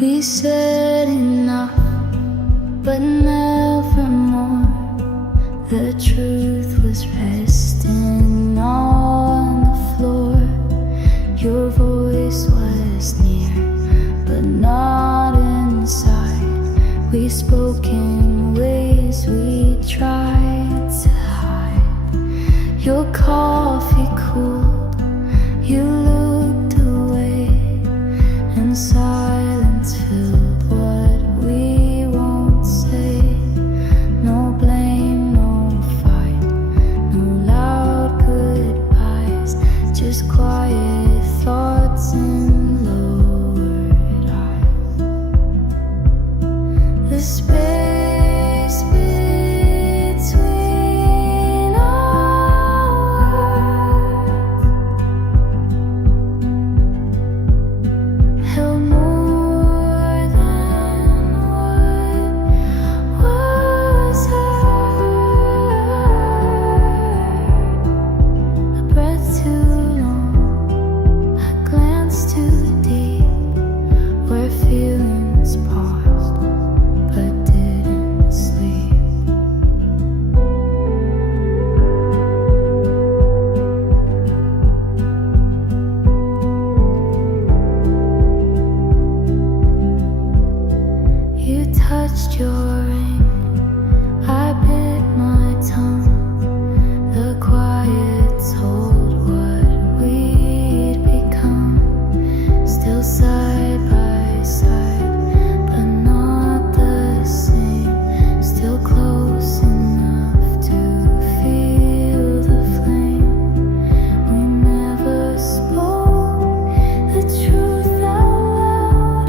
We said enough, but never more. The truth was resting on the floor. Your voice was near, but not inside. We spoke in ways we tried to hide. Your coffee cooled, you looked away, and silence filled what we won't say. No blame, no fight, no loud goodbyes, just quiet thoughts and lowered eyes. The space between our words held more than what was heard. A breath too long, a glance too deep, where feelings paused but didn't sleep. You touched your ring, I bit my tongue. The quiet told what we'd become. Still side by side, but not the same. Still close enough to feel the flame. We never spoke the truth out loud,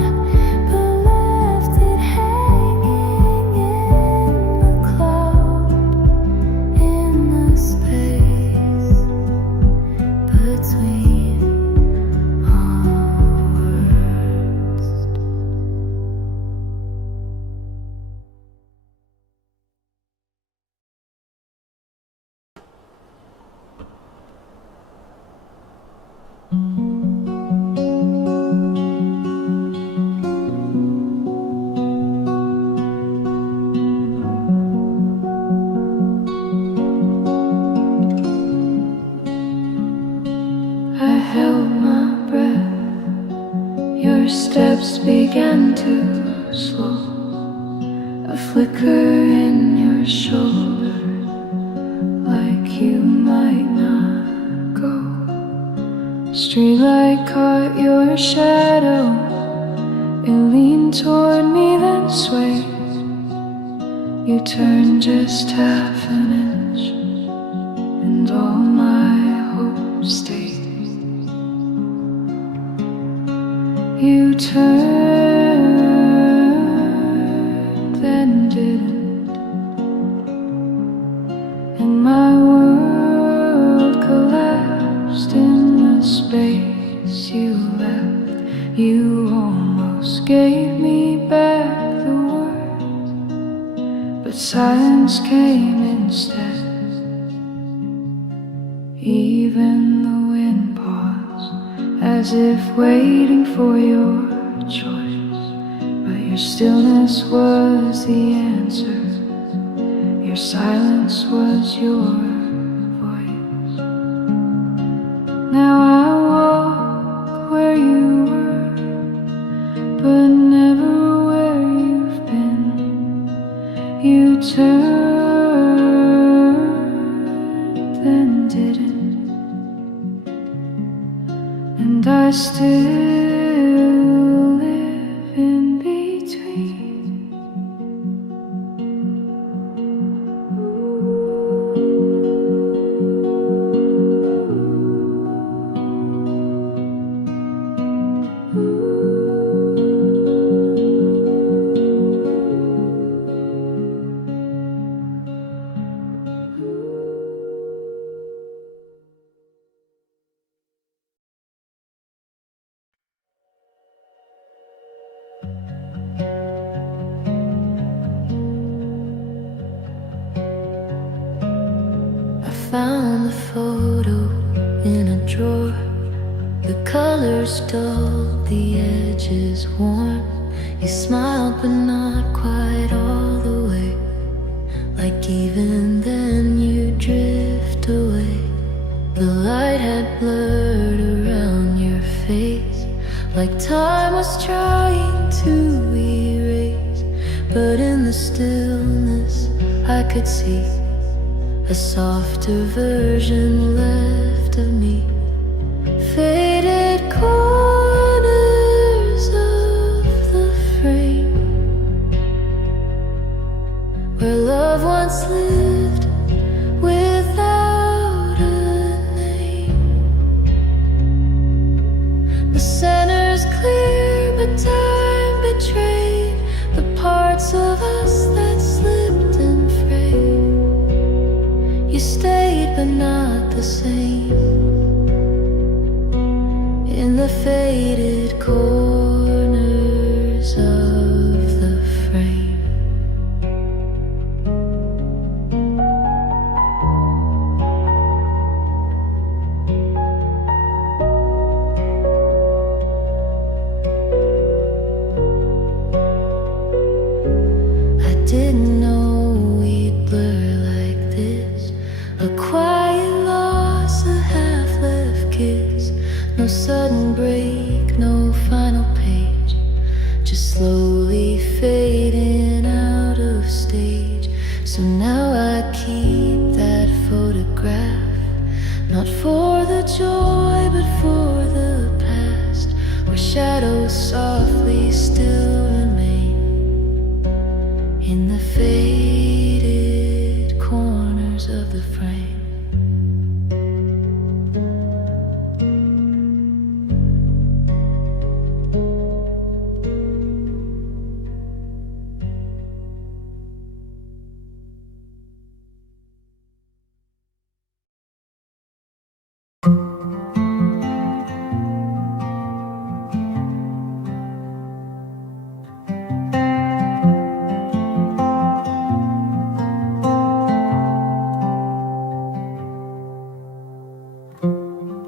but left it hanging in the cloud, in the space between our words. I held my breath, your steps began to slow. A flicker in your shoulder, like you might not go. Streetlight caught your shadow, it leaned toward me then swayed. You turned just half an inch, and all my hope stayed. You turned, then didn't, and my world collapsed in the space you left. You almost gave me back the words, but silence came instead. Even the wind paused, as if waiting for your choice. But your stillness was the answer, your silence was your voice. Now I walk where you were, but never where you've been. You turned, then didn't, and I still live in between. Found the photo in a drawer. The colors dull, the edges worn. You smiled but not quite all the way. Like even then you drift away. The light had blurred around your face, like time was trying to erase. But in the stillness I could see a softer version left of me. Faded corners of the frame where love once lived without a name. The center's clear, but time betrayed the parts of us that slipped and frayed. You stayed, but not the same, in the faded corners of the frame. I didn't know we'd blur like this, a quiet loss, a half-left kiss. No sudden break, no final page, just slowly fading out of stage. So now I keep that photograph, not for the joy but for the past, where shadows softly still remain in the faded corners of the frame.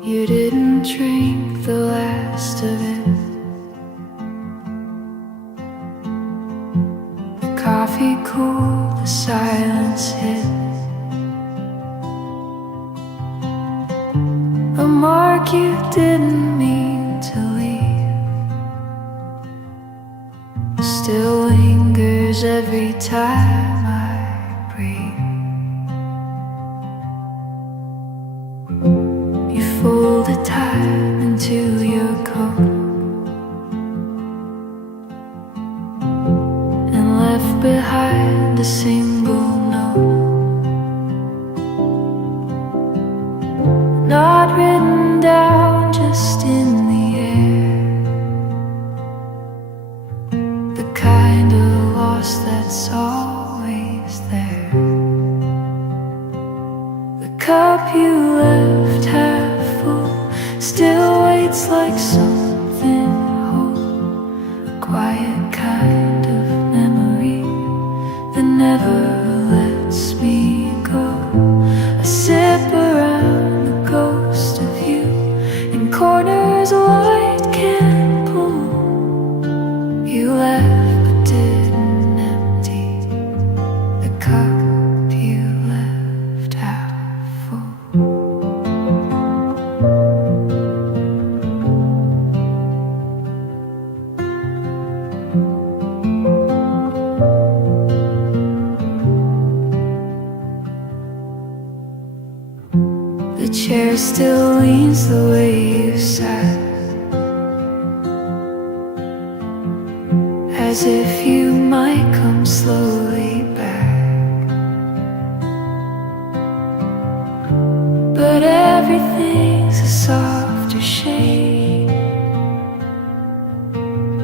You didn't drink the last of it. The coffee cooled, the silence hit. A mark you didn't mean to leave still lingers every time I breathe. Folded time into your coat and left behind a single note, not written down, just in the air, the kind of loss that's always there. The cup you left half still waits like something whole, a quiet kind of memory that never lets me go. I sip around the ghost of you in corners light can't pull. You left but didn't empty the cup you left half full. The chair still leans the way you sat, as if you might come slowly back. But everything's a softer shade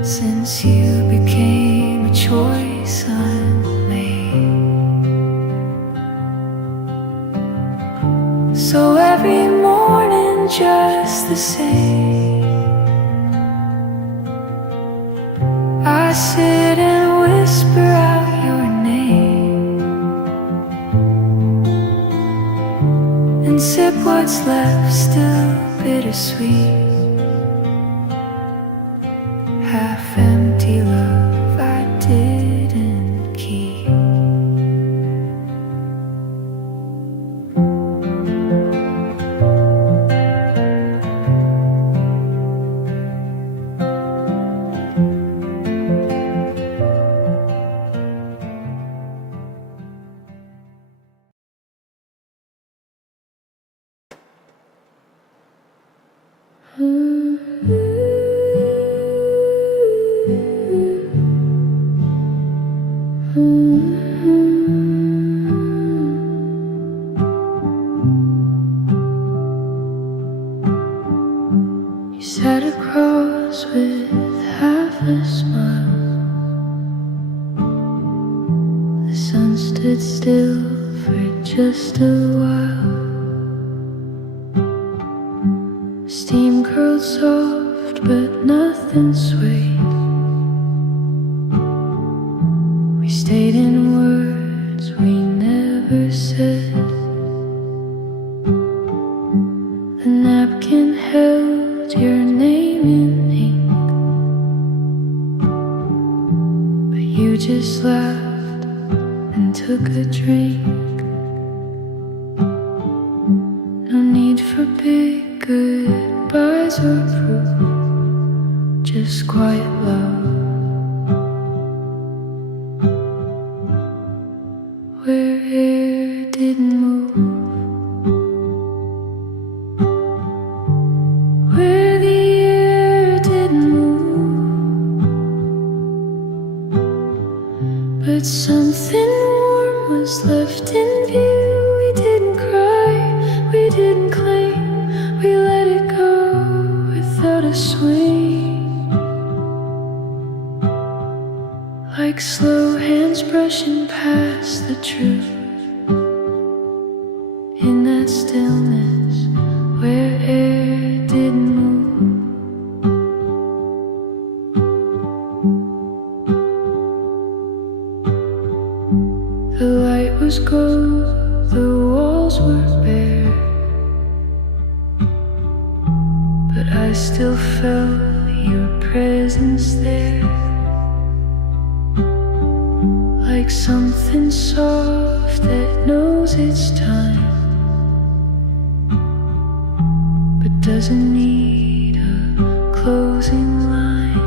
since you became a choice unmade. So every morning just the same, I sit and whisper out your name and sip what's left, still bittersweet, half empty love. You sat across with half a smile. The sun stood still for just a while. Steam curled soft, but nothing swayed. We stayed in words we never said. The napkin held your name in ink, but you just laughed and took a drink. No need for big goodbyes or proof, just quiet love. Where air didn't move, where the air didn't move, but something warm was left in view. We didn't cry, we didn't claim, we let it go without a swing. Like slow hands brushing past the truth. In that stillness where air didn't move. The light was gold, the walls were bare, but I still felt your presence there. Like something soft that knows its time, but doesn't need a closing line.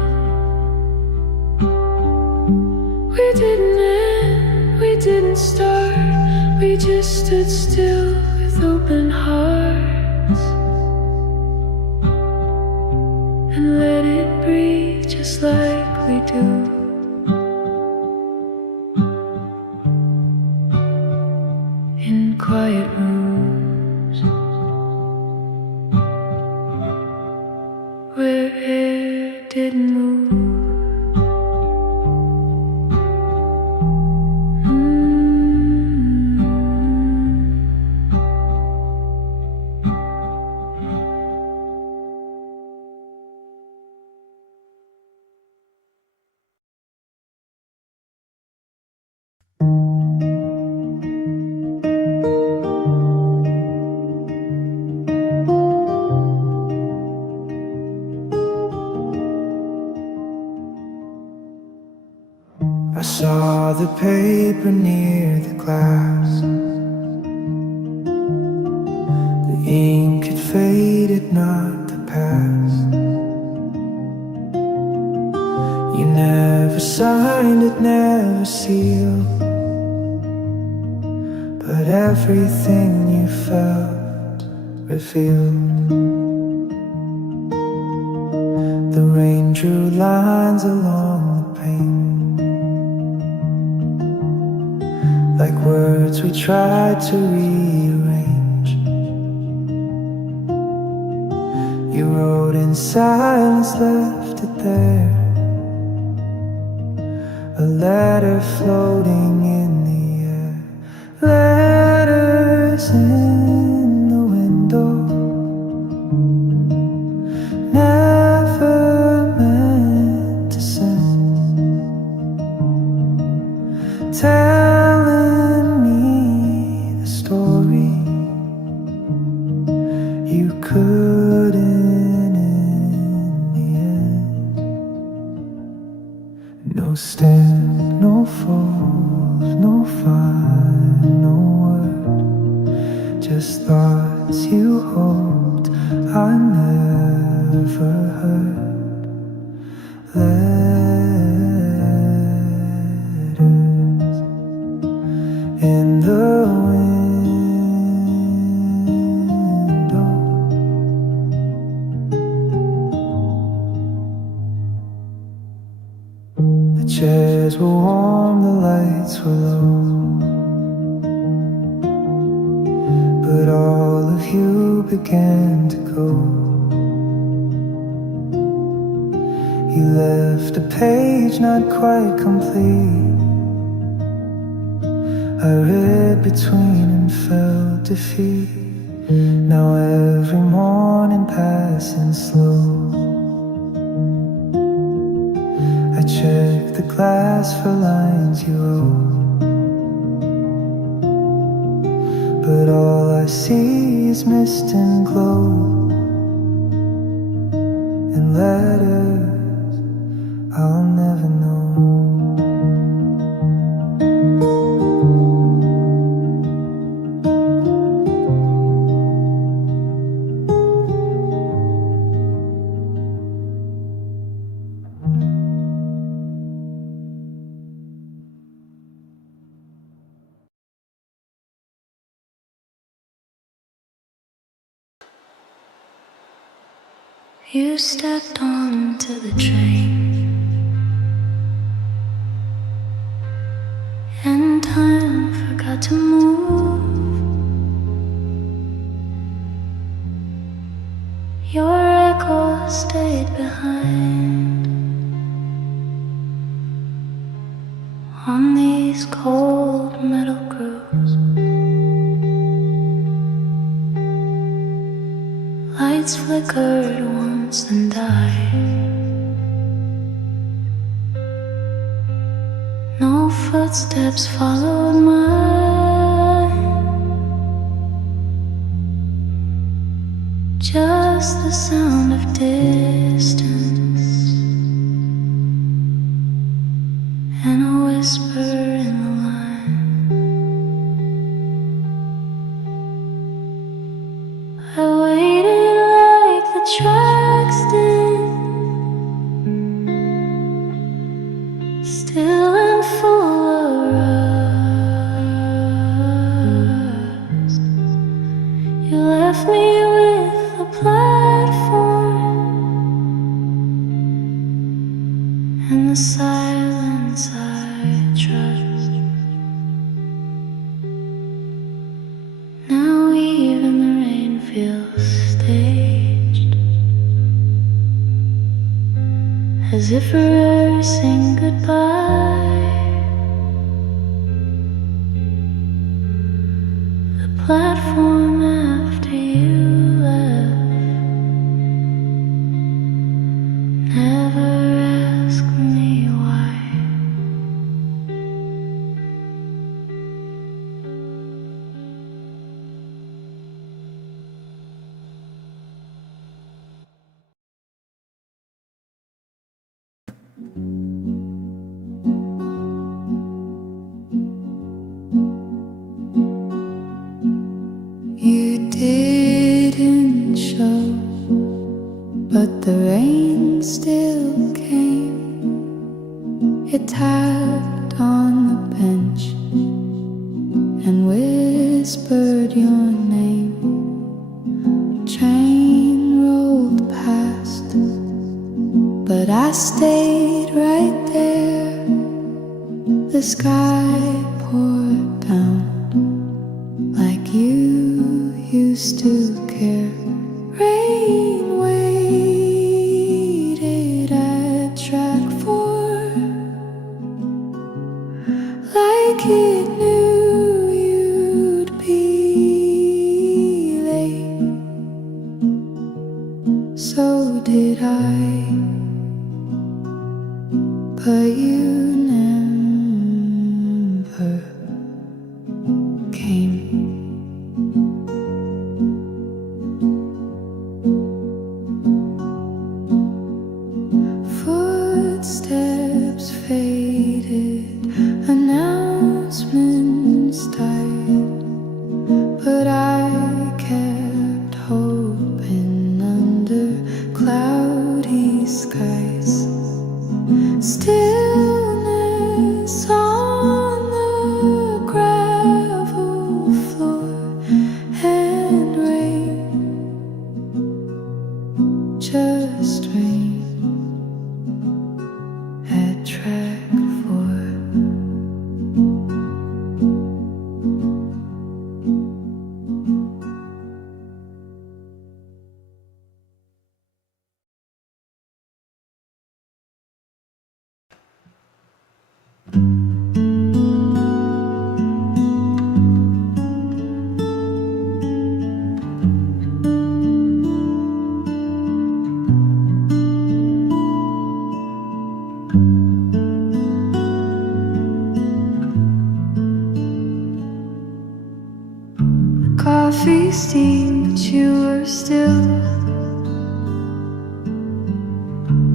We didn't end, we didn't start, we just stood still with open hearts and let it breathe just like we do. In quiet rooms where air didn't move. I saw the paper near the glass. The ink had faded, not the past. You never signed it, never sealed, but everything you felt revealed. The rain drew lines along the pane, like words we tried to rearrange. You wrote in silence, left it there, a letter floating in the air. Letters in the window, never meant to send, telling me the story you couldn't in the end. No stem, no fold, no final word, just thoughts you hoped I never heard. Letters in the window, the chairs were warm, the lights were low, but all of you began to go. You left a page not quite complete. I read between and felt defeat. Now every morning passing slow, I check the glass for lines you wrote, but all I see is mist and glow, and letters I'll never know. You stepped onto the train, and time forgot to move. Your echo stayed behind on these cold metal grooves. Lights flickered once and died. No footsteps followed mine, just the sound of distance and a whisper in the line. I waited like the tracks did, still and full of rust. You left me with a platform and the silence I trust. Now even the rain feels staged, as if rehearsing goodbye. The platform after you left, never ask me why. You didn't show, but the rain still came. It tapped on the bench and whispered your name. Train rolled past, but I stayed right there. The sky poured down like you used to care. Rain waited at track 4, like it knew you'd be late. So did I, but you never came. Footsteps faded, announcements died, but I kept hoping under cloudy skies. Stillness on the gravel floor and rain, just rain. At track 4.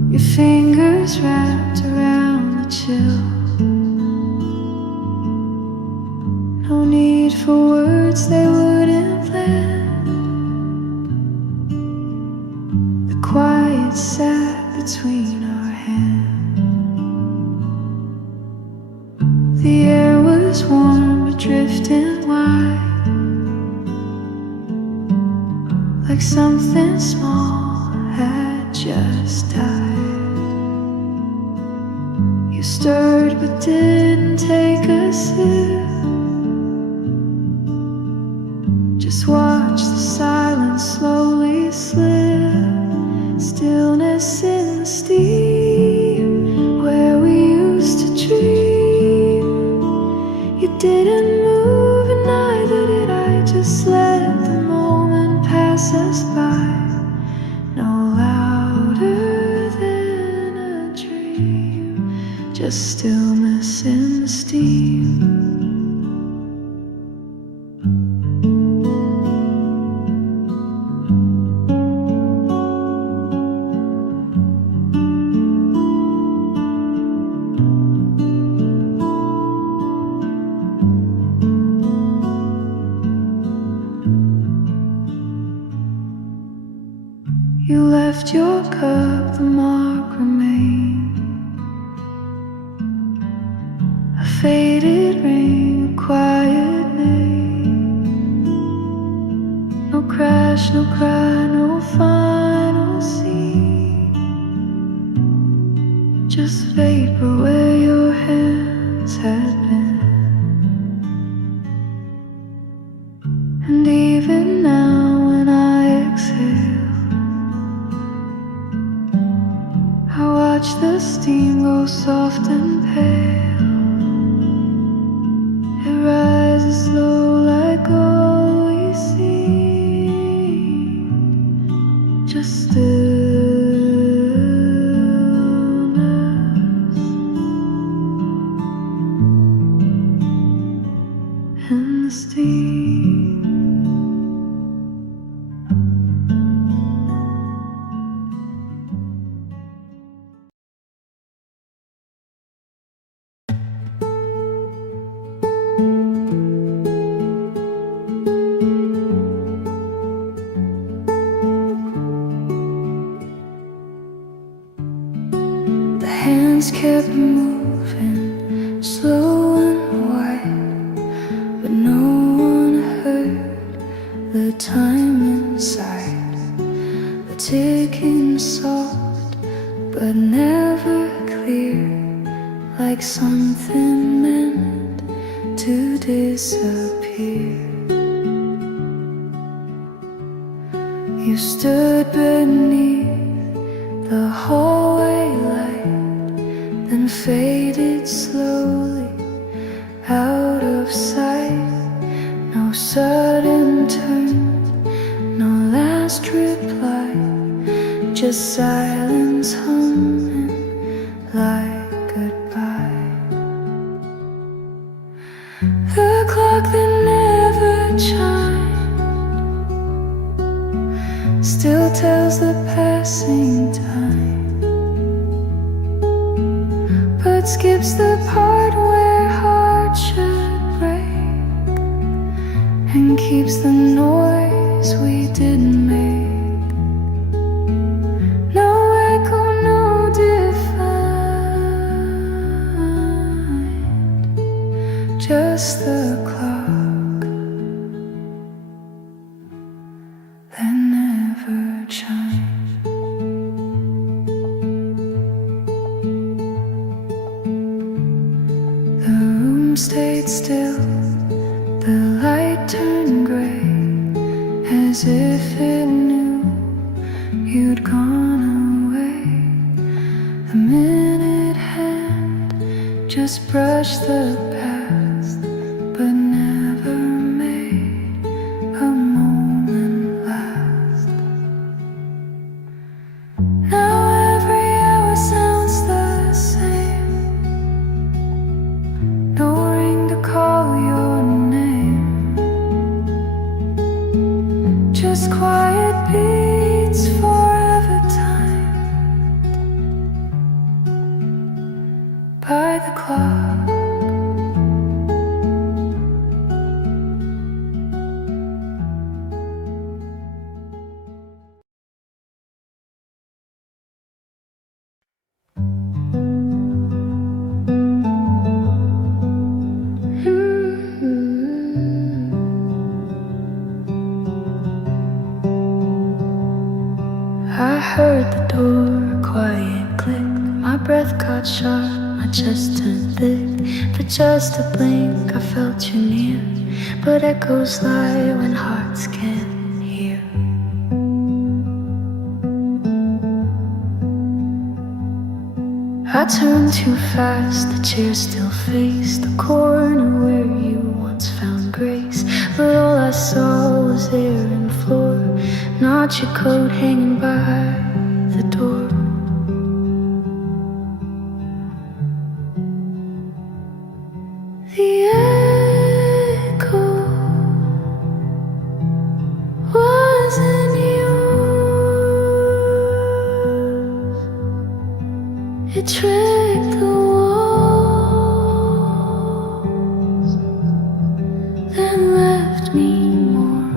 your fingers wrapped around the chill. No need for words, they wouldn't land. The quiet sat between our hands. The air was warm but drifting wide, like something small had just died. You stirred but didn't take a sip. Just watch the silence slowly slip. Stillness in the steam, where we used to dream. You didn't move and neither did I. Just let the moment pass us by. No louder than a dream, just stillness in the steam. You left your cup, the mark remained. A faded ring, a quiet name. No crash, no cry, no final scene. Just vapor where your hands had been. And even now when I exhale, I watch the steam go soft and pale. It rises slow like all we see. Just stillness in the steam. Hands kept moving, slow and wide, but no one heard the time inside. The ticking soft, but never clear, like something meant to disappear. You stood beneath the hallway light, then faded slowly out of sight. No sudden turn, no last reply, just silence humming like goodbye. The clock that never chimed still tells the passing time, but skips the part where hearts should break, and keeps the noise we didn't make. No echo, no defined, just the clock that never chimed. The room stayed still, the light turned gray, as if it knew you'd gone away. The minute hand just brushed the past, but never made a moment last. Now every hour sounds the same, no ring to call your name, just quiet beats forever timed, o'clock. I heard the door quiet click. My breath caught sharp, my chest turned thick. For just a blink I felt you near, but echoes lie when hearts can't hear. I turned too fast, the chair still faced the corner where you once found grace. But all I saw was air and floor, not your coat hanging by the door. The echo wasn't yours. It tricked the walls, then left me more.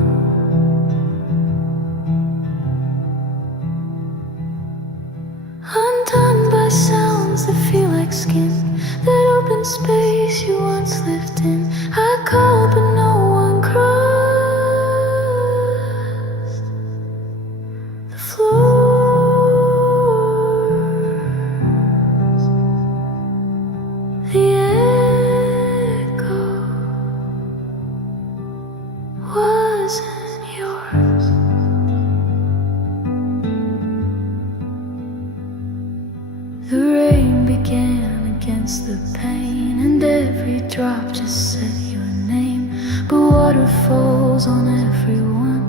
Undone by sounds that feel like skin, that open space you once lived in. I called but no one crossed the floors. The echo wasn't yours. The rain began against the pane, and every drop just said your name. But water falls on everyone,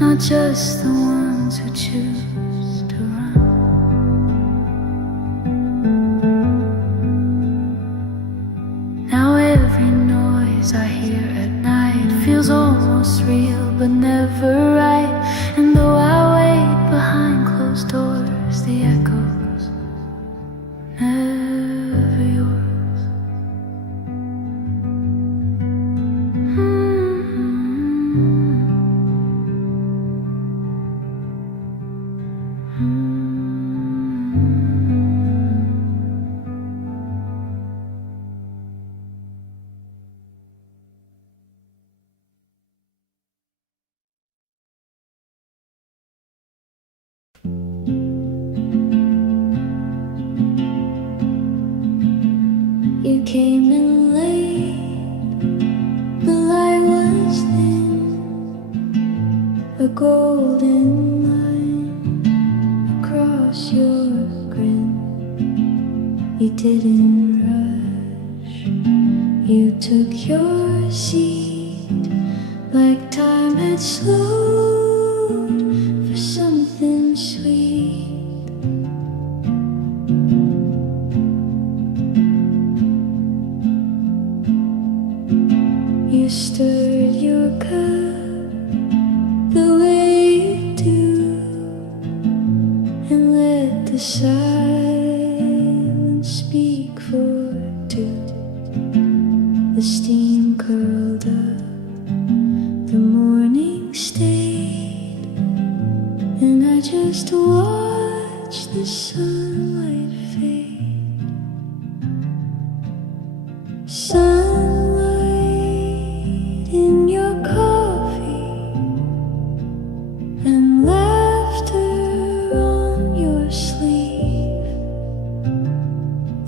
not just the ones who choose to run. Now every noise I hear at night feels almost real but never right. And though I wait behind closed doors, the echoes never yours. You came in late, the light was thin, a golden line across your grin. You didn't rush, you took your seat, like time had slowed for something sweet. You stirred your cup the way you do, and let the silence speak for two. The steam curled up, the morning stayed, and I just watched the sunlight fade. Sunlight in your coffee, and laughter on your sleeve,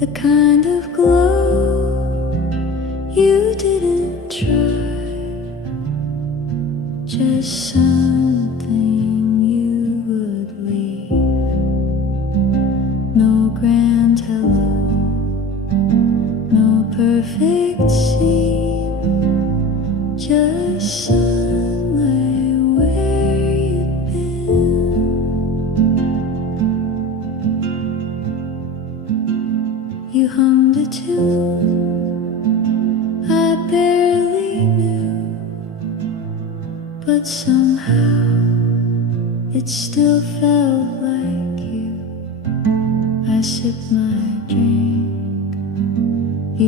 the kind of glow you didn't try, just something you would leave. No grand hello, no perfect scene, just sunlight where you'd been. You hummed a tune I barely knew, but somehow it still felt like you. I sipped my drink, you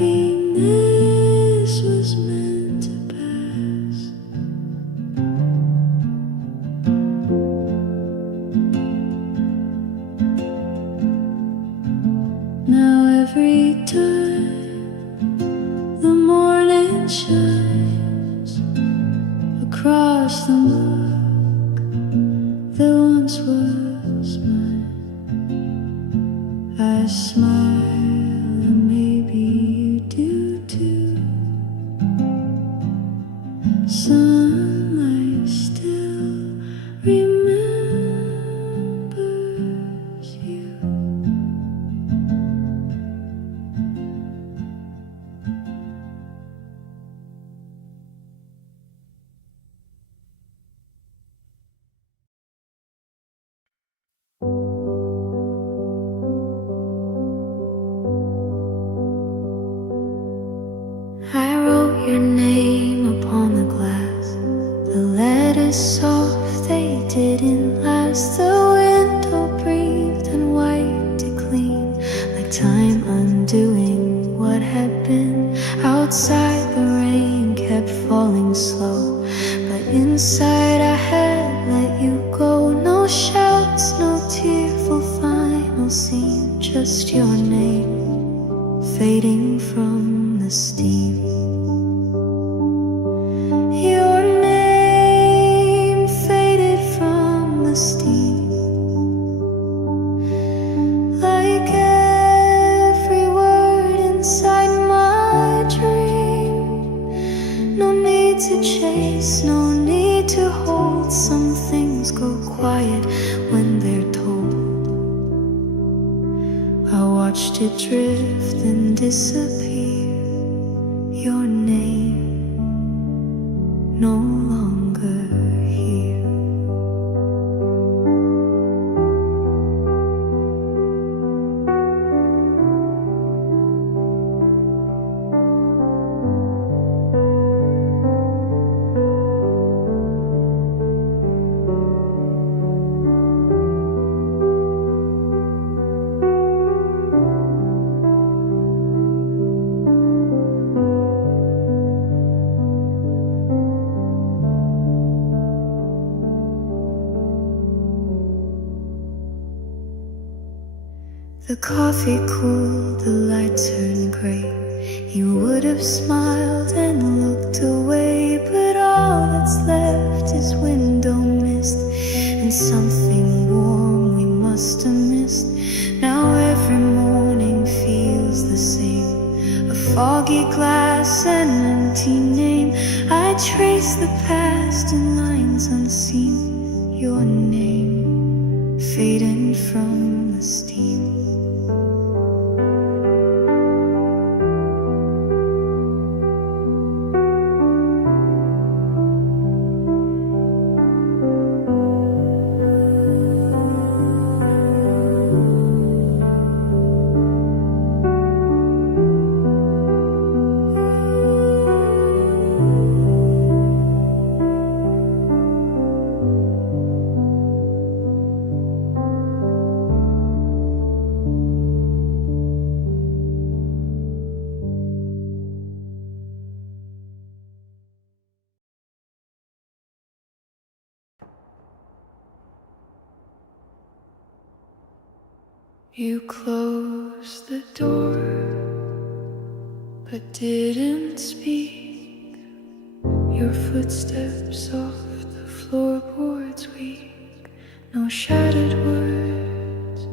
maybe this was meant to pass. Now every time the morning shines across the muck that once was mine, I smile, and maybe you do too. Sunlight still remembers you. I wrote your name upon the glass. The letters soft, they didn't last. The window breathed and wiped it clean, like time undoing what had been. Outside the rain kept falling slow, but inside I had let you go. No shouts, no tearful final scene, just your name fading from the steam. Your name faded from the steam, like every word inside my dream. No need to chase, no need to hold. Some things go quiet when they're told. I watched it drift and disappear. Your name no longer here. The coffee cooled, the light turned gray. You would have smiled and looked away, but all that's left is window mist and something warm we must have missed. Now every morning feels the same, a foggy glass, an empty name. I trace the past in lines unseen, your name fading from the steam. You closed the door, but didn't speak. Your footsteps off the floorboards weak. No shattered words,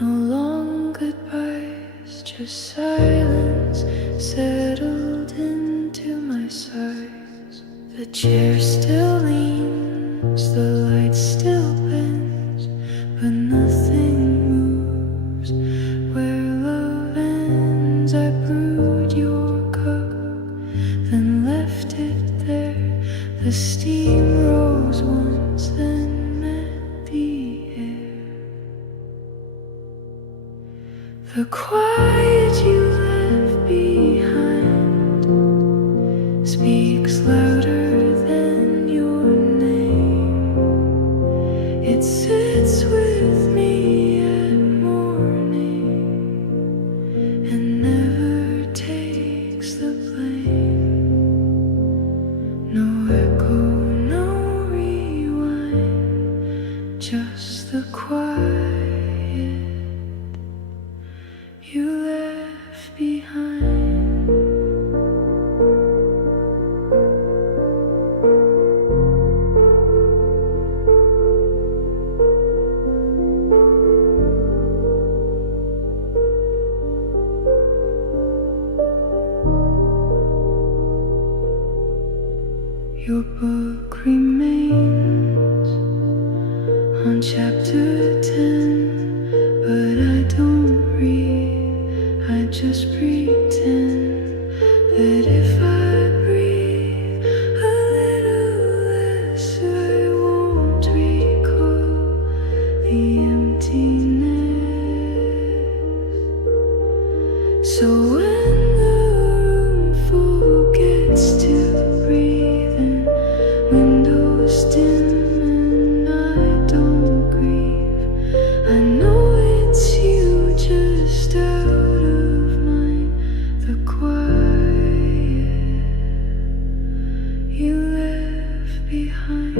no long goodbyes, just silence settled into my sighs. The chair still leans, the light still bends, but nothing moves. Where love ends, I brewed your cup, then left it there. The steam rose once, then met the air. The quiet you left behind speaks louder than your name. It sits with me at morning and never takes just the quiet you left behind. Your book remains on chapter 10, but I don't read, I just pretend that if I breathe a little less, I won't recall the emptiness. So when the room forgets to breathe and windows dim and I don't grieve, I know it's you just out of mind. The quiet you left behind.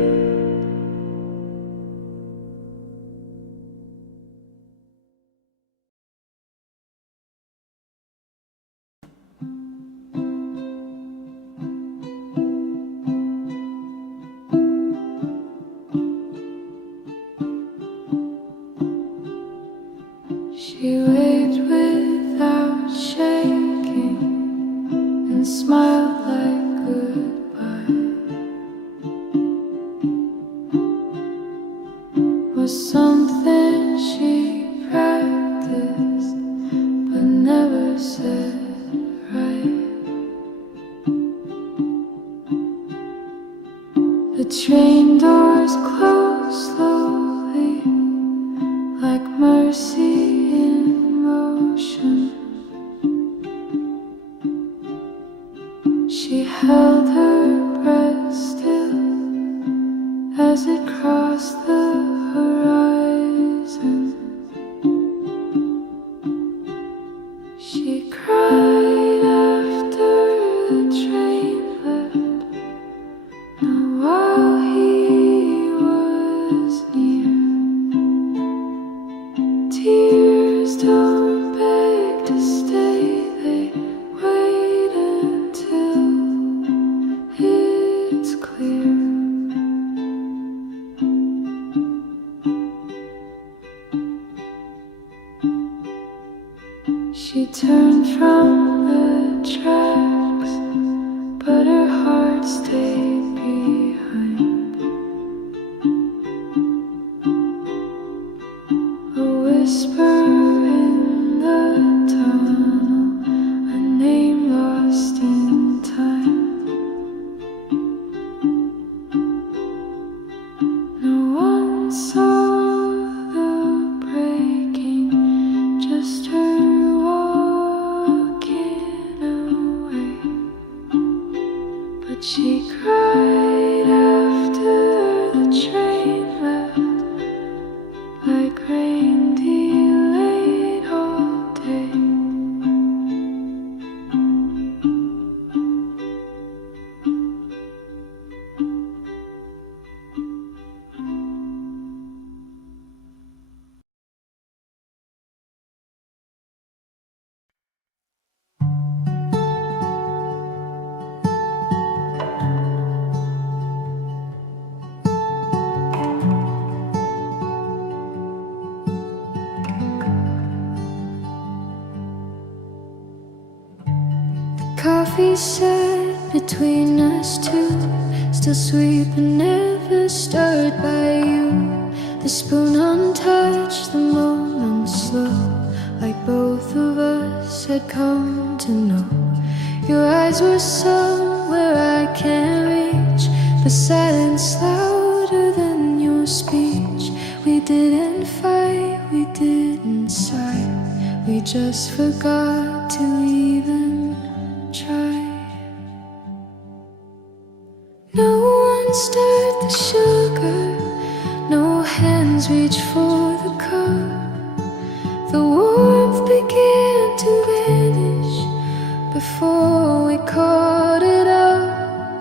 She waved without shaking and smiled like goodbye. Was something she practiced but never said right. The train doors closed slowly like mercy in motion. She held her breath still as it crossed the horizon. She cried after the train left. Now while he was near, tears don't beg to stay, they wait until it's clear. She turned from the tracks, but her heart stayed behind. A whisper in the tunnel, a name lost in time. No one saw the breaking, just her walking away. But she cried after the train left, like rain delayed all day. Coffee sat between us two, still sweet but never stirred by you. The spoon untouched, the moment slow, like both of us had come to know. Your eyes were somewhere I can't reach, the silence louder than your speech. We didn't fight, we didn't sigh, we just forgot to even try. No one stirred the sugar, no hands reached for the cup. The warmth began to vanish before we caught it up.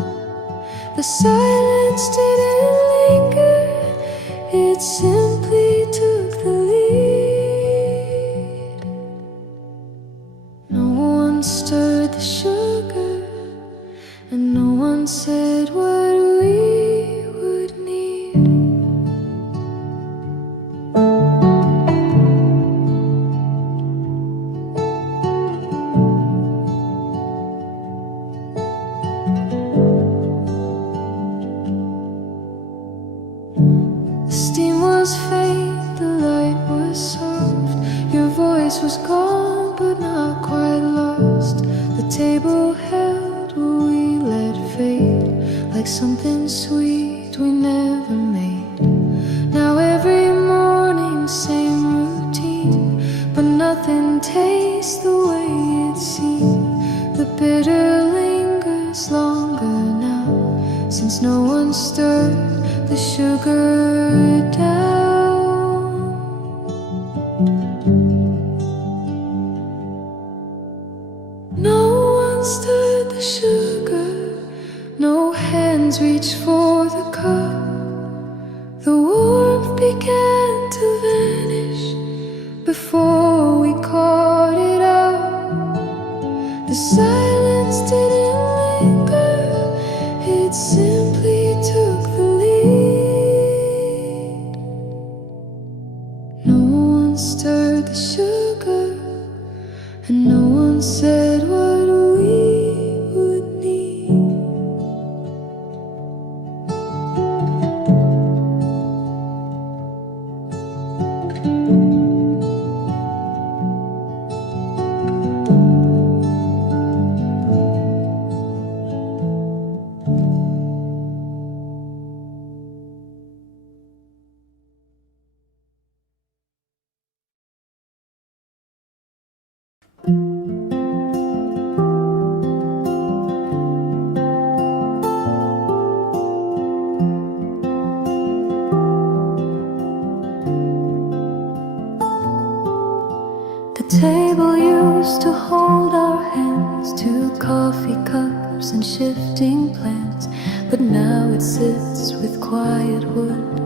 The silence didn't linger, it simply took the lead. No one stirred the sugar, and no one said what we would need. The steam was faint, the light was soft. Your voice was gone, but not quite lost. The table held what we let fade, like something sweet we never made. Now every morning, same routine, but nothing tastes the way it seemed. The bitter lingers longer now, since no one stirred the sugar down. No one stirred the sugar, no hands reached for the cup. The warmth began to vanish before we caught it up. The silence didn't linger, it simply took the lead. No one stirred the sugar, and no one said what we would need. The table used to hold our hands, 2 coffee cups and shifting plans, but now it sits with quiet wood,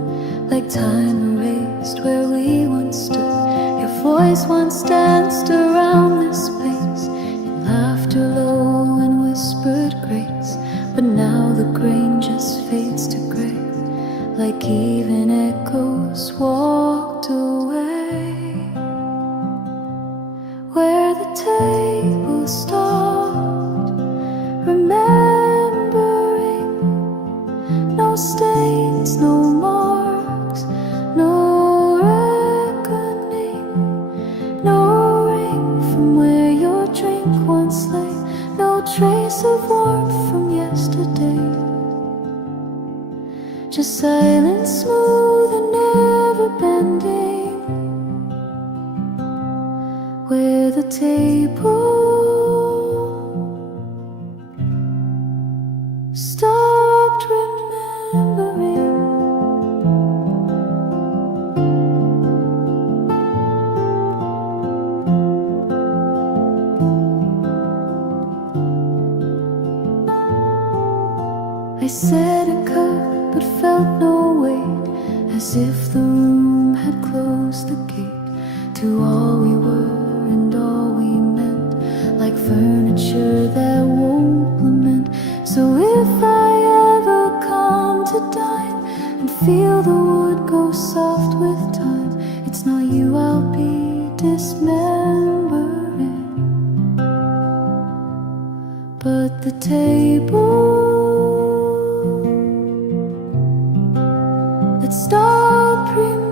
like time erased where we once stood. Your voice once danced around this place in laughter low and whispered grace, but now the grain just fades to gray, like even echoes walked away. Where the table stopped, remembering, no stains, no marks, no reckoning, no ring from where your drink once lay, no trace of warmth from yesterday. Just silence, smooth and never bending, where the table stopped remembering. I set a cup but felt no weight, as if the room had closed the gate to all we were and all we meant, like furniture that won't lament. So if I ever come to dine and feel the wood go soft with time, it's not you I'll be dismembering, but the table that stopped remembering.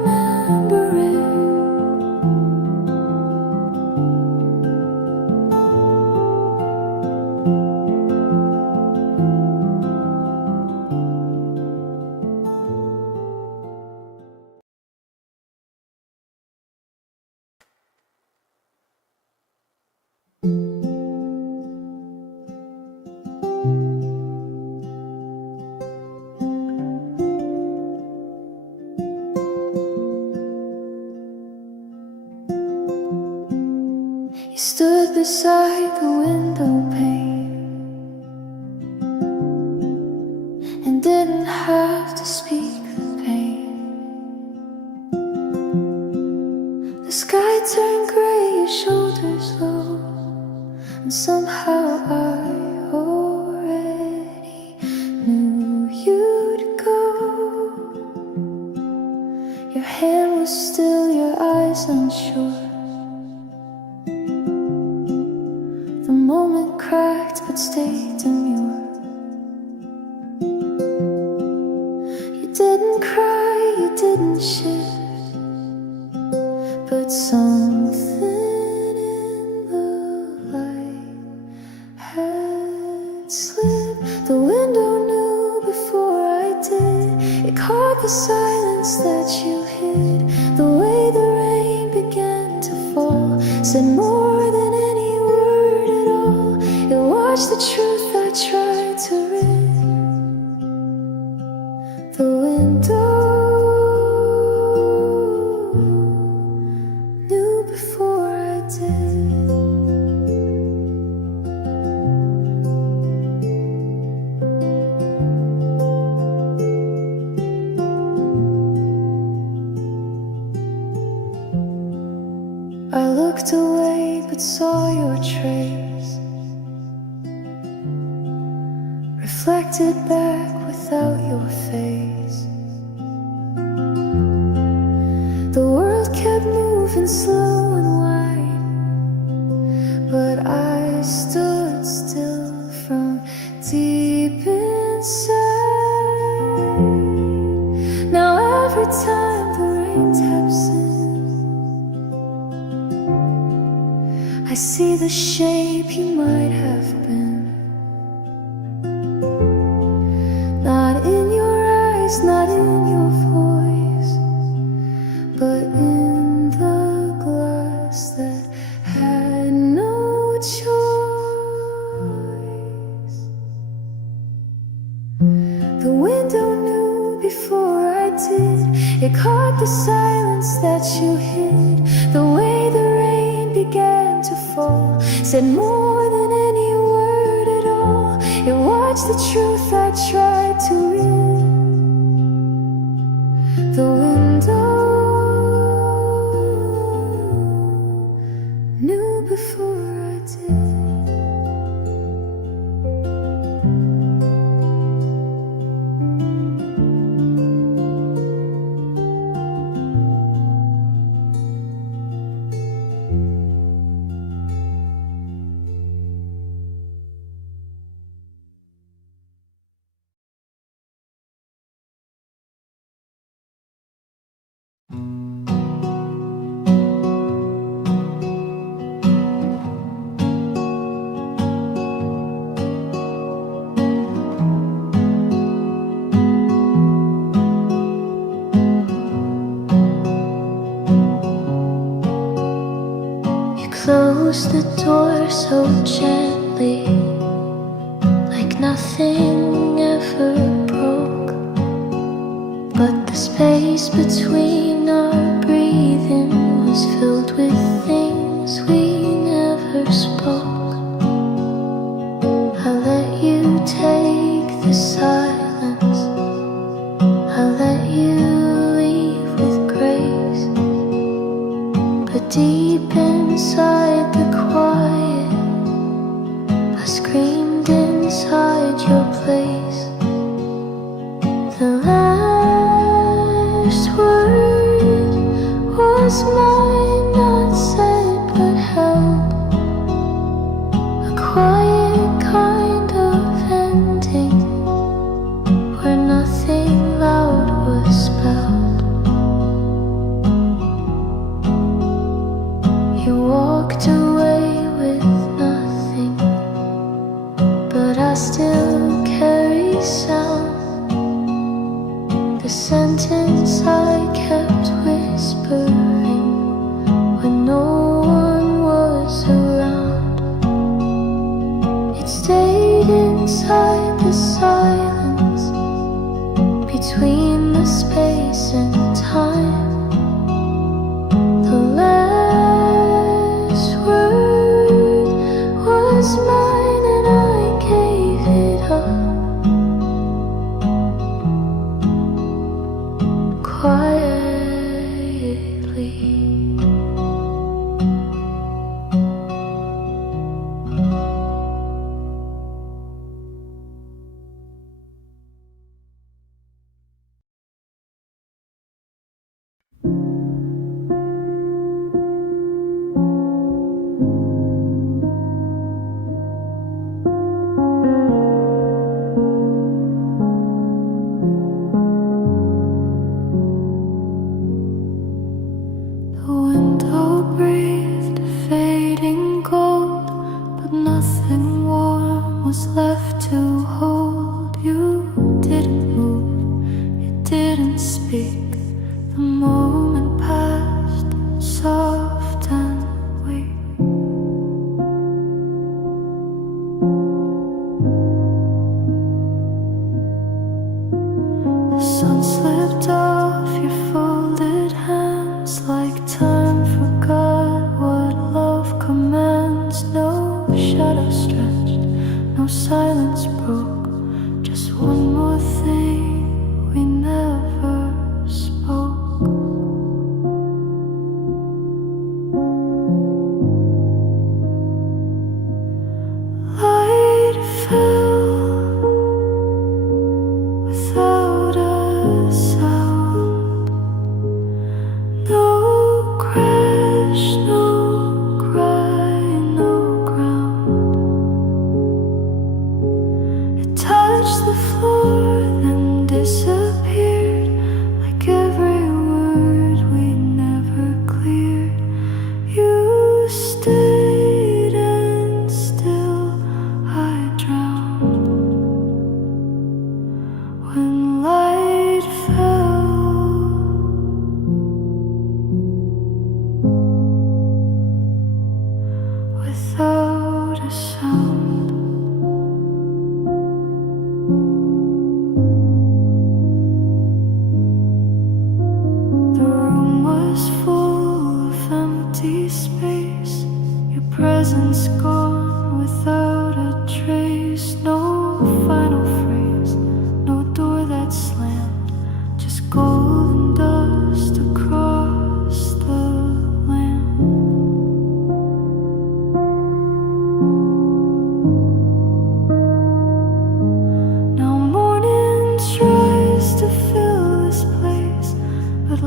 You stood beside the window pane and didn't have to speak the pain. The sky turned gray, your shoulders low, and somehow I already knew you'd go. Your hand was still, your eyes unsure. The moment cracked but stayed demure. You didn't cry, you didn't shed, but something in the light had slipped. The window knew before I did. It caught the silence that you hid. The way the rain began to fall said more than any word at all. It watched the truth I tried to rid. The window knew before I did. I looked away but saw your trace, reflected back without your face. The world kept moving slow and wide, but I stood still from deep inside. Now every time the rain taps in, I see the shape you might have been. Not in your eyes, not in your voice, but in the glass that had no choice. The window knew before I did. It caught the silence that you hid. The way the rain began to fall said more than any word at all. It watched the truth I tried to rid. The window knew before I did. Close the door so gently, like nothing ever broke. But the space between our breathing was filled with things we never spoke. I let you take the silence, I let you leave with grace. But deep inside the quiet, I screamed inside your place. The last word was mine, not said but held. A quiet kind of ending, where nothing loud was spelled. You walked away with nothing, but I still carry sound. The sentence I kept whispering when no one was around. It stayed inside the silence, between the space and time. The last word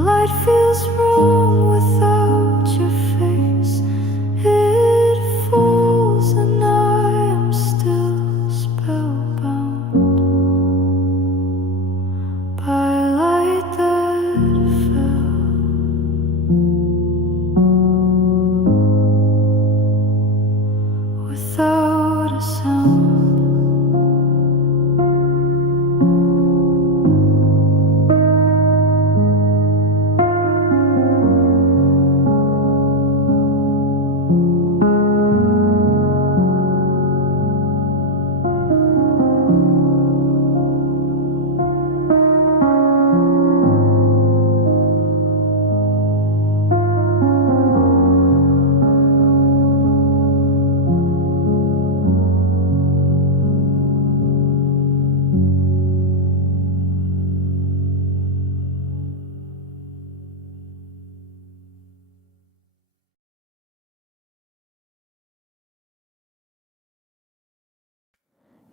light feels wrong without your face. It falls and I am still spellbound by light that fell without a sound.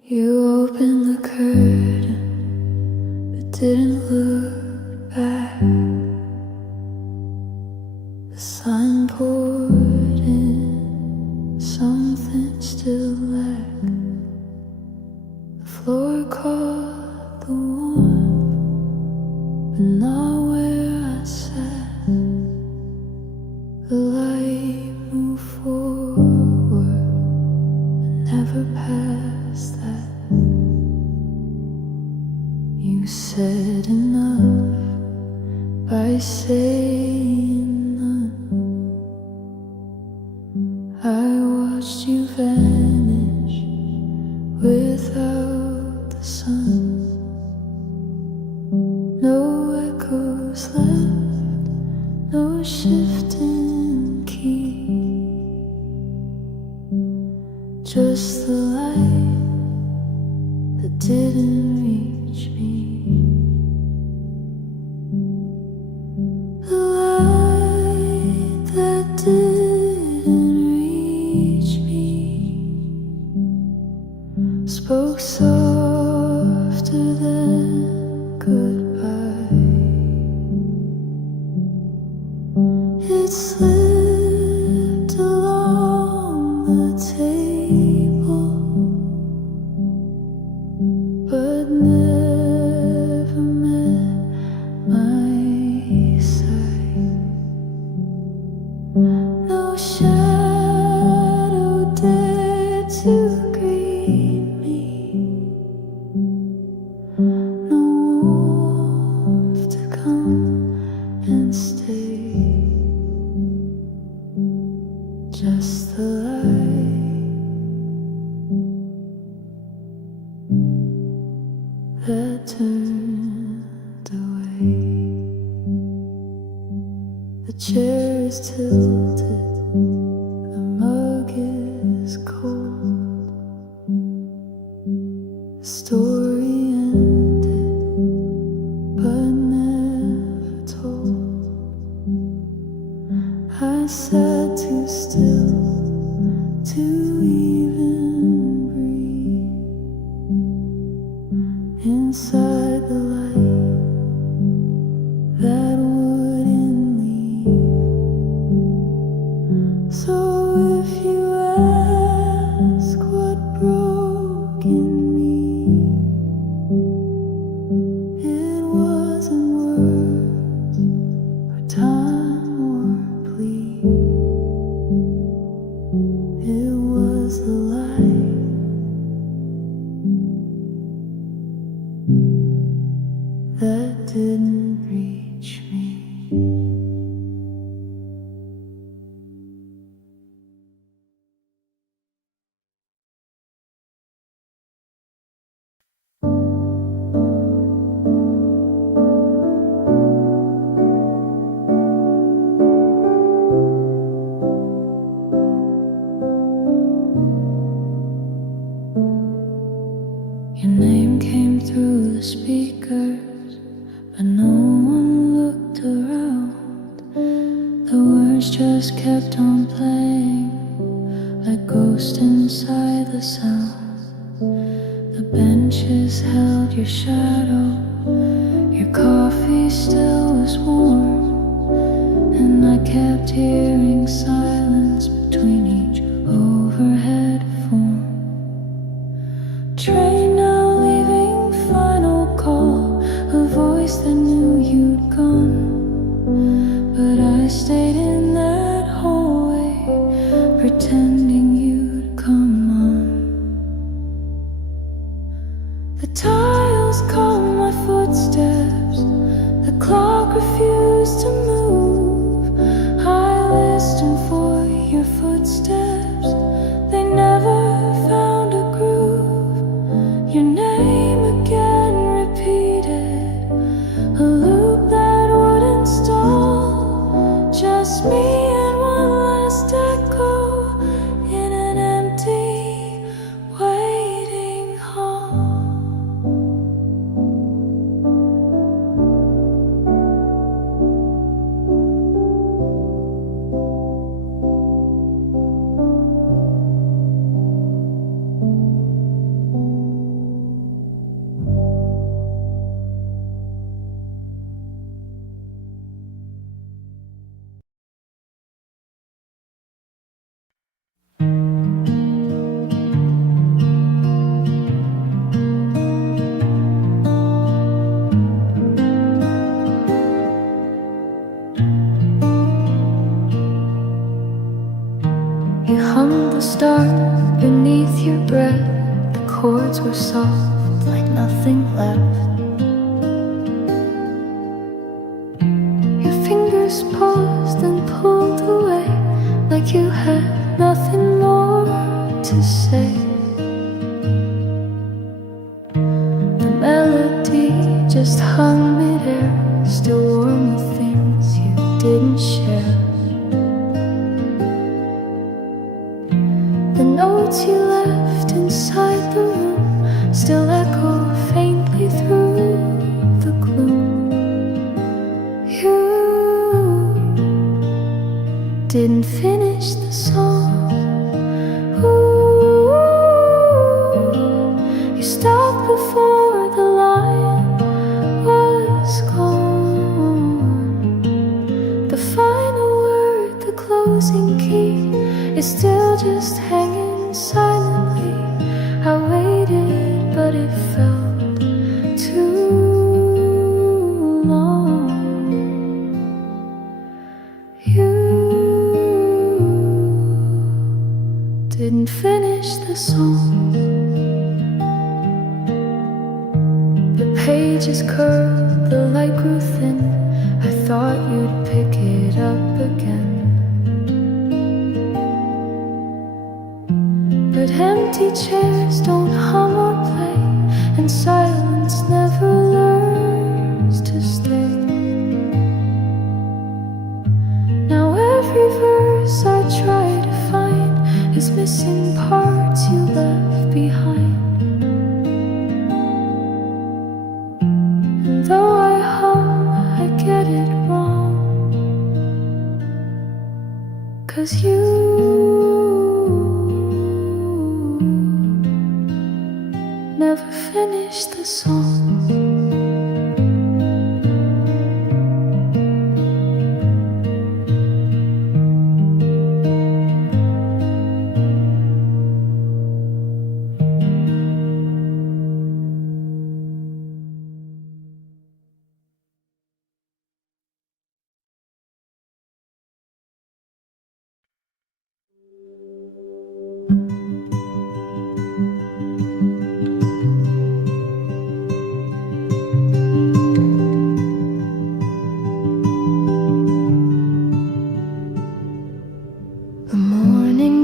You opened the curtain, but didn't look back. The sun poured in, something still lacked. The floor caught the warmth, but not where I sat. The light moved forward, but never past that. You said enough by saying none. I watched you vanish without the sun. No echoes left, no shifting key, just the light that didn't reach me. The light that didn't reach me spoke softer than goodbye. It slipped along the table, but never met my sight. No shadow dared to greet me, no warmth to come and stay, just the light that turned away. The chair is tilted, the mug is cold. The story ended, but never told. I sat too still to even breathe inside the light that wouldn't leave. So if you ask what broke in me, it wasn't words or time or plea. It was the light that didn't reach me. Your name came through the speakers, but no one looked around. The words just kept on playing like ghosts inside the sound. The benches held your shadow, your Your coffee still was warm, and I kept hearing silence between each overhead form. Train now leaving, final call, a voice that knew you'd gone. But I stayed in that hallway, pretending you'd come on. The tiles caught my footsteps, the clock refused to move. I listened for your footsteps, they never found a groove. Your name again repeated, a loop that wouldn't stall. Just me and one last echo in an empty waiting hall. You hummed the stars beneath your breath. The chords were soft, like nothing left. Your fingers paused and pulled away, like you had nothing more to say. The melody just hung midair, still warm with things you didn't share. The notes you left inside the room still echo faintly through the gloom. You didn't finish the song. Ooh, you stopped before the line was gone. The final word, the closing key, is still just hanging silently. I waited, but it felt too long. You didn't finish the song. The pages curved, the light grew thin. I thought you'd pick it up again. But empty chairs don't hum or play, and silence never learns to stay. Now every verse I try to find is missing parts you left behind. And though I hum, I get it wrong, 'cause you never finished the song.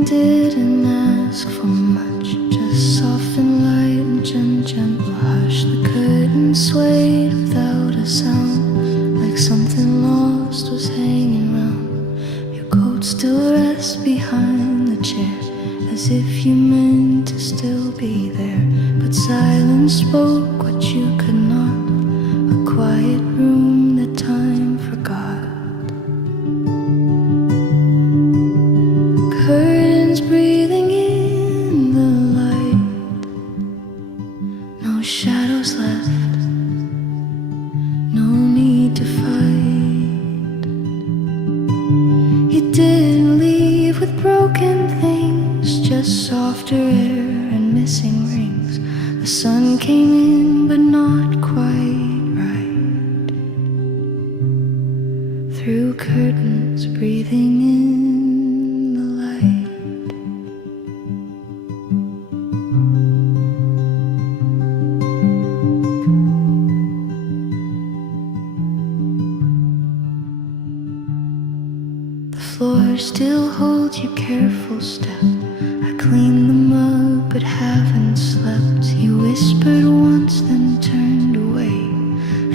Didn't ask for much, just soft and light and gentle hush. The curtain swayed without a sound, like something lost was hanging round. Your coat still rests behind the chair, as if you meant to still be there. But silence spoke what you could not, a quiet room that time forgot. Curtains breathing in the light, no shadows left, no didn't leave with broken things, just softer air and missing rings. The sun came in, but not quite right. Through curtains, breathing in the light. The floor still holds your careful step. I cleaned them up but haven't slept. You whispered once then turned away,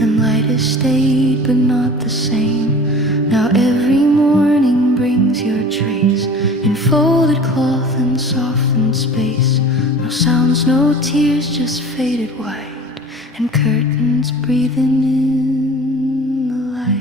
and light has stayed but not the same. Now every morning brings your trace in folded cloth and softened space. No sounds, no tears, just faded white and curtains breathing in the light.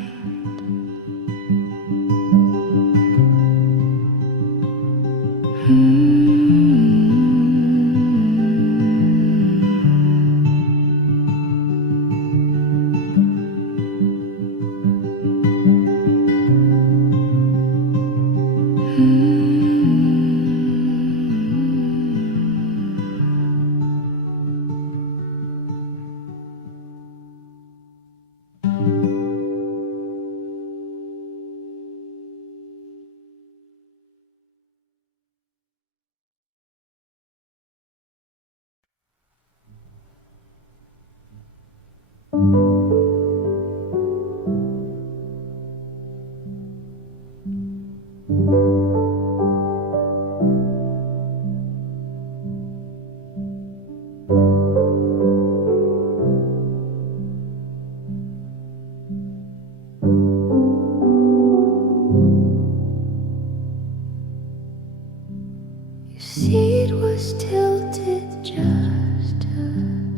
Your seat was tilted just a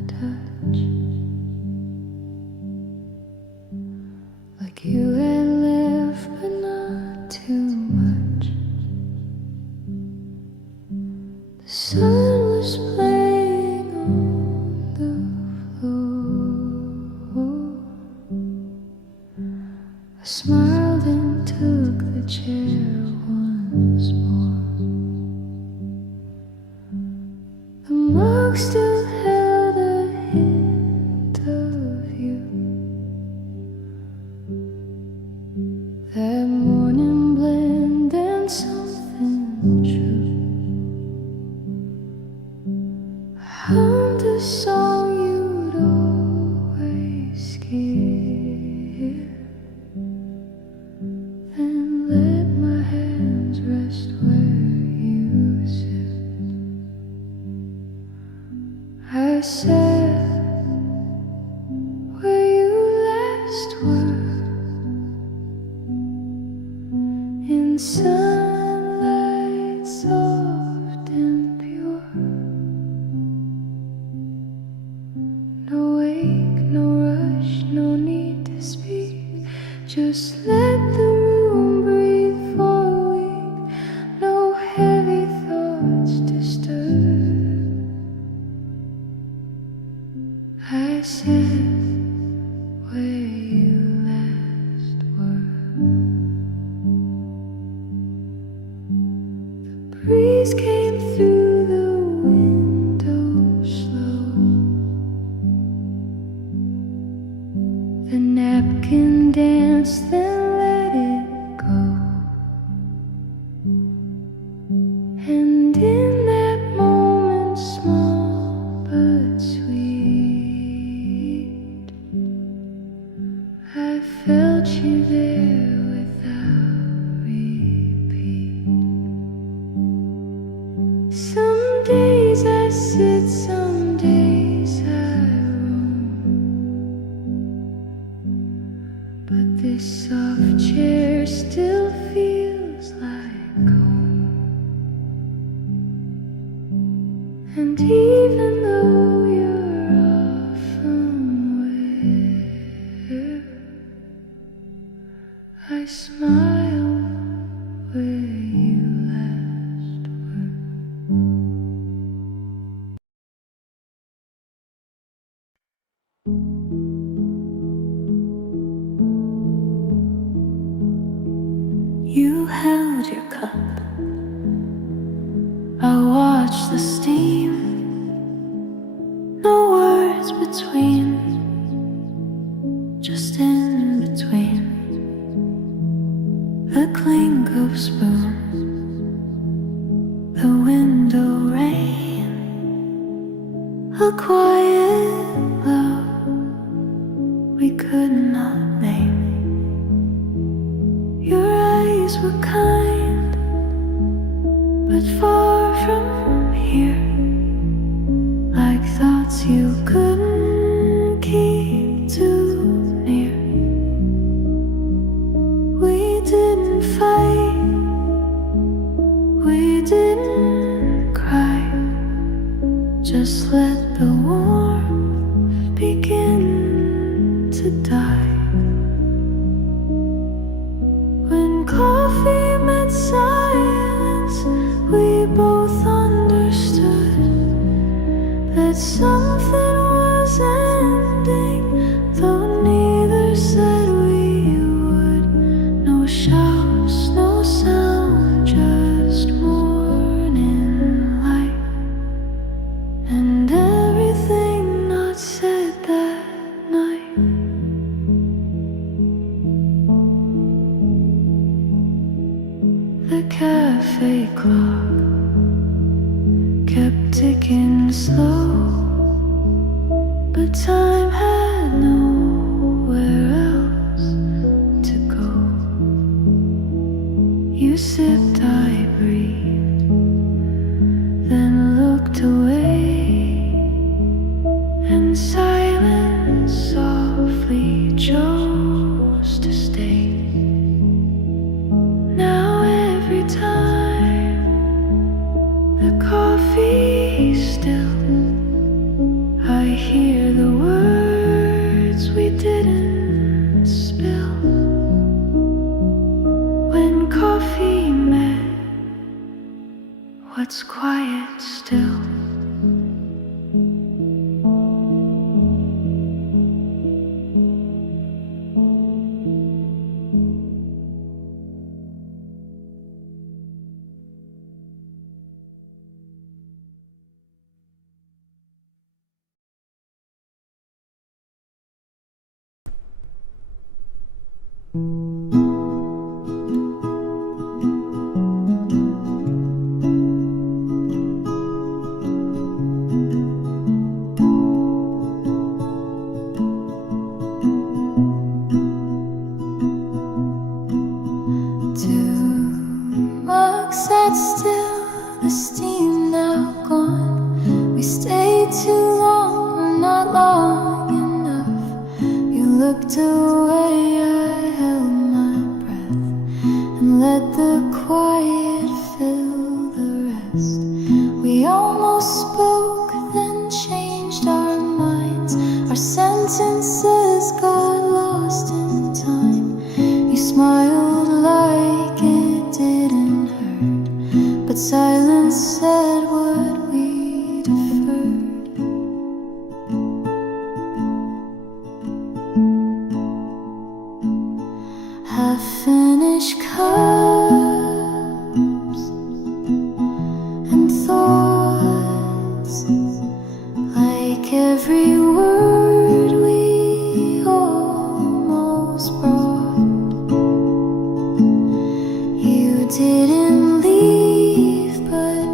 touch, like you had left but not too much. The sun was playing on the floor. I smiled and took the chair once more. The mug still held a hint of you. That morning blend and something true. I hummed a song you'd always hear, and let my hands rest where you sit. I sat where you last were, in sunlight soft and pure. No ache, no rush, no need to speak. Just let the room breathe for a week. No heavy thoughts disturb. I sat where you last were. The breeze came through the window slow. The napkin danced, then let it go. And in that moment, small but sweet, I felt you there without repeat. You held your cup. I watched the steam. No words between, just in between. The clink of spoons, the window rain, a quiet love we could not name. Your eyes were kind, but far from here, like thoughts you couldn't keep too near. We didn't fight, we didn't cry, just let the warmth begin to die. When coffee met silence, we both understood that something was ending, though neither said we would. No shouts, no sound, just morning light, and everything not said that night. The cafe clock kept ticking slow, but time had nowhere else to go. You sipped, I breathed, then looked away, and silence softly chose to stay. Now every time the coffee still, I hear the words we didn't spill. When coffee met, what's quiet still? Sat still, the steam now gone. We stayed too long, or not long enough. You looked away, I held my breath and let the quiet fill the rest. We almost spoke, then changed our minds. Our sentences got lost in time. You smiled like it didn't hurt, but silence said what we deferred. Half-finished cups and thoughts, like every word we almost brought. You didn't leave, but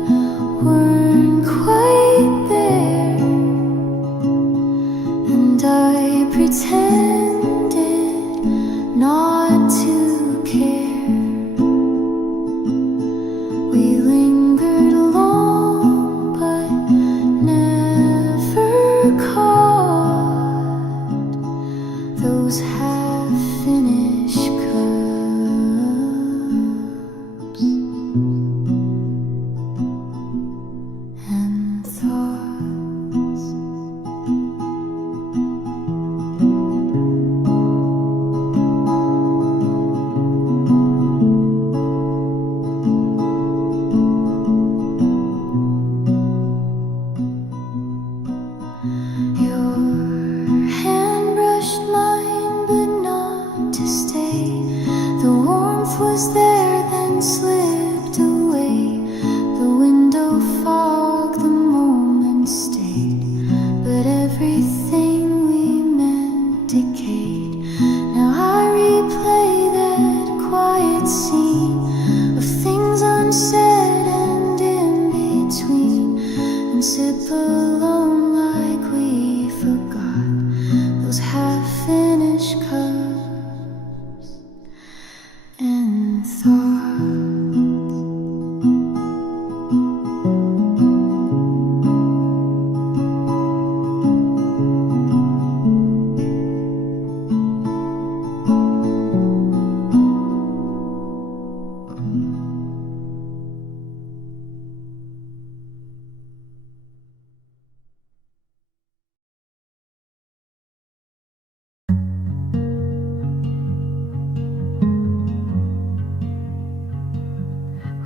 weren't quite there, and I pretended not to care. We lingered long, but never caught those half-finished cups and thoughts. Your hand brushed mine, but not to stay. The warmth was there, then slipped away. The window fog, the moment stayed, but everything we meant decayed. Now I replay that quiet scene of things unsaid and in between, and sip alone like we forgot those half-finished cups and thoughts.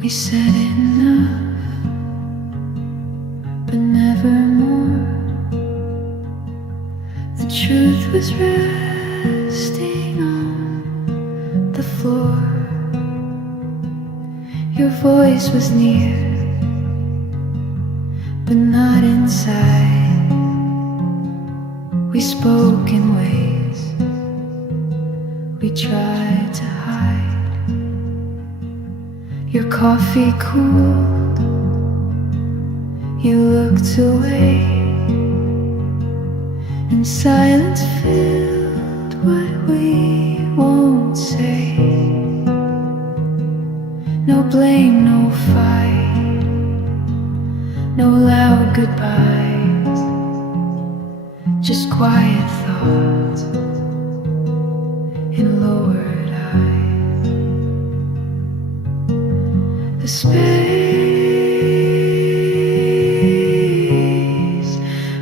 We said enough, but never more. The truth was resting on the floor. Your voice was near, but not inside. We spoke in ways we tried to hide. Your coffee cooled, you looked away, and silence filled what we won't say. No blame, no fight, no loud goodbyes, just quiet thoughts in lowered eyes. The space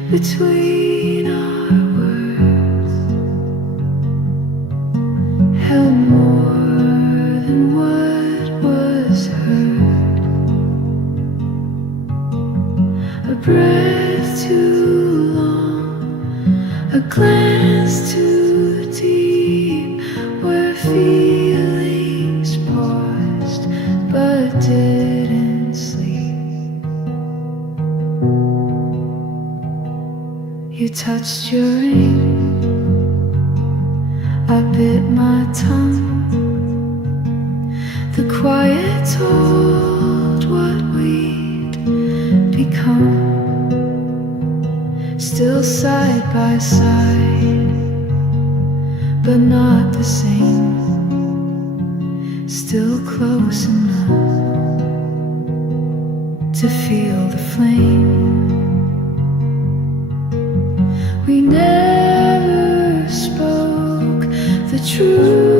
between our words held more than what was heard. A breath too long, a glance too deep, where feelings paused but didn't sleep. You touched your ring, I bit my tongue. The quiet told what we'd become, still side by side, but not the same. Still close enough to feel the flame. We never spoke the truth.